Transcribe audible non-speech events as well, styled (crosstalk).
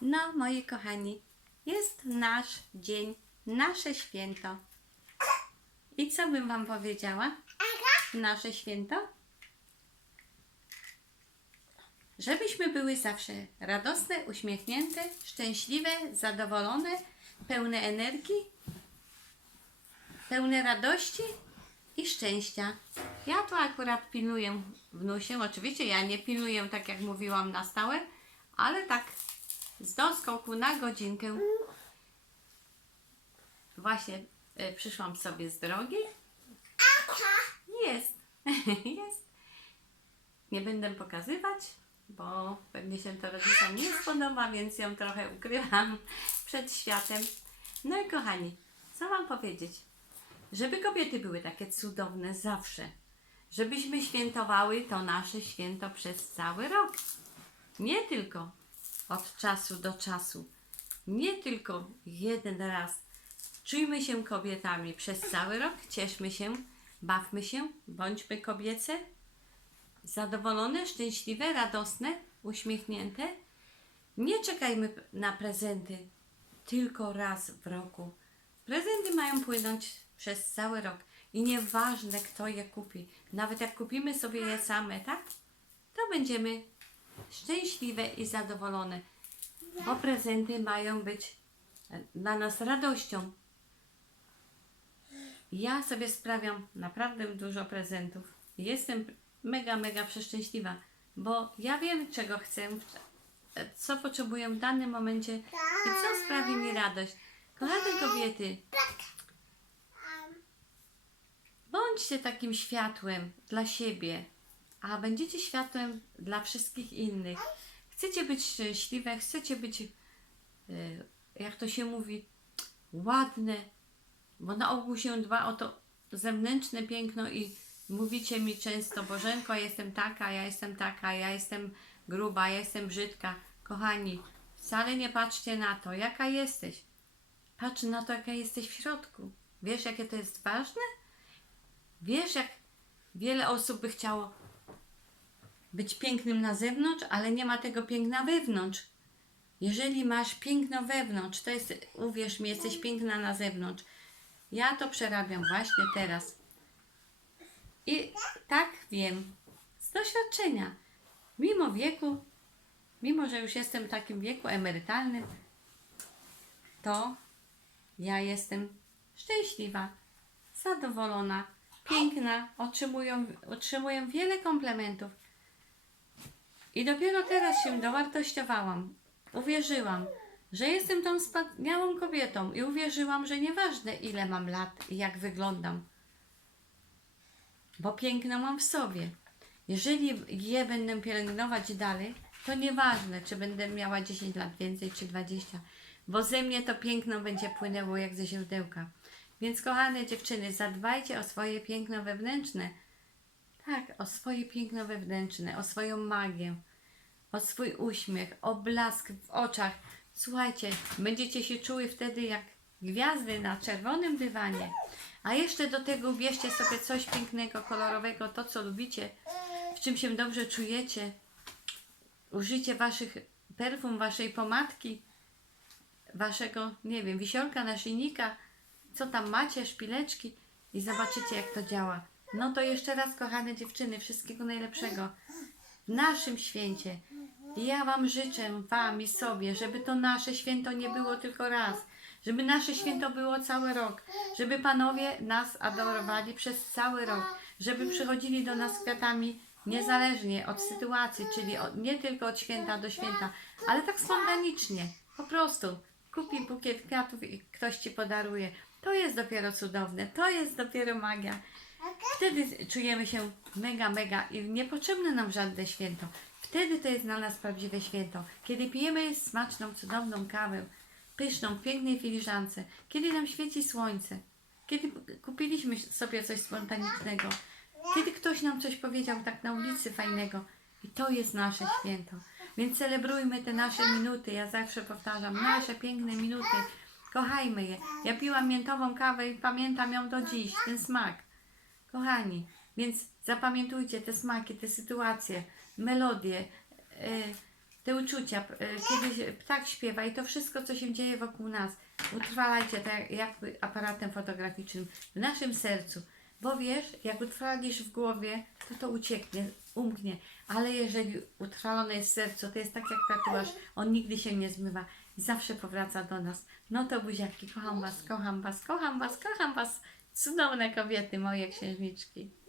No, moi kochani, jest nasz dzień, nasze święto. I co bym Wam powiedziała? Nasze święto? Żebyśmy były zawsze radosne, uśmiechnięte, szczęśliwe, zadowolone, pełne energii, pełne radości i szczęścia. Ja tu akurat pilnuję wnusię. Oczywiście ja nie pilnuję tak jak mówiłam na stałe, ale tak z doskoku na godzinkę. Właśnie e, przyszłam sobie z drogi. Jest. (laughs) Jest. Nie będę pokazywać, bo pewnie się to rodzicom nie spodoba, więc ją trochę ukrywam (laughs) przed światem. No i kochani, co Wam powiedzieć? Żeby kobiety były takie cudowne zawsze, żebyśmy świętowały to nasze święto przez cały rok. Nie tylko od czasu do czasu, nie tylko jeden raz. Czujmy się kobietami przez cały rok, cieszmy się, bawmy się, bądźmy kobiece, zadowolone, szczęśliwe, radosne, uśmiechnięte. Nie czekajmy na prezenty tylko raz w roku. Prezenty mają płynąć przez cały rok i nieważne kto je kupi. Nawet jak kupimy sobie je same, tak? To będziemy szczęśliwe i zadowolone, bo prezenty mają być e, dla nas radością. Ja sobie sprawiam naprawdę dużo prezentów. Jestem mega, mega przeszczęśliwa, bo ja wiem, czego chcę, e, co potrzebuję w danym momencie i co sprawi mi radość. Kochane kobiety, bądźcie takim światłem dla siebie, a będziecie światłem dla wszystkich innych. Chcecie być szczęśliwe, chcecie być, e, jak to się mówi, ładne, bo na ogół się dba o to zewnętrzne piękno i mówicie mi często, Bożenko, jestem taka, ja jestem taka, ja jestem gruba, ja jestem brzydka. Kochani, wcale nie patrzcie na to, jaka jesteś. Patrz na to, jaka jesteś w środku. Wiesz, jakie to jest ważne? Wiesz, jak wiele osób by chciało być pięknym na zewnątrz, ale nie ma tego piękna wewnątrz. Jeżeli masz piękno wewnątrz, to jest, uwierz mi, jesteś piękna na zewnątrz. Ja to przerabiam właśnie teraz. I tak wiem, z doświadczenia, mimo wieku, mimo że już jestem w takim wieku emerytalnym, to ja jestem szczęśliwa, zadowolona, piękna, otrzymuję, otrzymuję wiele komplementów. I dopiero teraz się dowartościowałam. Uwierzyłam, że jestem tą wspaniałą kobietą i uwierzyłam, że nieważne ile mam lat i jak wyglądam, bo piękno mam w sobie. Jeżeli je będę pielęgnować dalej, to nieważne, czy będę miała 10 lat więcej, czy 20, bo ze mnie to piękno będzie płynęło jak ze źródełka. Więc kochane dziewczyny, zadbajcie o swoje piękno wewnętrzne. Tak, o swoje piękno wewnętrzne, o swoją magię, o swój uśmiech, o blask w oczach. Słuchajcie, będziecie się czuły wtedy jak gwiazdy na czerwonym dywanie. A jeszcze do tego ubierzcie sobie coś pięknego, kolorowego, to co lubicie, w czym się dobrze czujecie. Użyjcie waszych perfum, waszej pomadki, waszego, nie wiem, wisiorka, naszyjnika, co tam macie, szpileczki i zobaczycie jak to działa. No to jeszcze raz, kochane dziewczyny, wszystkiego najlepszego w naszym święcie. Ja Wam życzę, Wam i sobie, żeby to nasze święto nie było tylko raz, żeby nasze święto było cały rok, żeby Panowie nas adorowali przez cały rok, żeby przychodzili do nas kwiatami niezależnie od sytuacji, czyli od, nie tylko od święta do święta, ale tak spontanicznie, po prostu. Kupi bukiet kwiatów i ktoś Ci podaruje. To jest dopiero cudowne, to jest dopiero magia. Wtedy czujemy się mega, mega i niepotrzebne nam żadne święto. Wtedy to jest dla nas prawdziwe święto. Kiedy pijemy smaczną, cudowną kawę, pyszną, w pięknej filiżance, kiedy nam świeci słońce, kiedy kupiliśmy sobie coś spontanicznego, kiedy ktoś nam coś powiedział tak na ulicy fajnego. I to jest nasze święto. Więc celebrujmy te nasze minuty. Ja zawsze powtarzam, nasze piękne minuty. Kochajmy je. Ja piłam miętową kawę i pamiętam ją do dziś, ten smak. Kochani, więc zapamiętujcie te smaki, te sytuacje, melodie, e, te uczucia, e, kiedy ptak śpiewa i to wszystko, co się dzieje wokół nas, utrwalajcie tak jakby aparatem fotograficznym w naszym sercu. Bo wiesz, jak utrwalisz w głowie, to to ucieknie, umknie. Ale jeżeli utrwalone jest w sercu, to jest tak jak tatuaż, on nigdy się nie zmywa i zawsze powraca do nas. No to buziaki, kocham was, kocham was, kocham was, kocham was. Cudowne kobiety, moje księżniczki.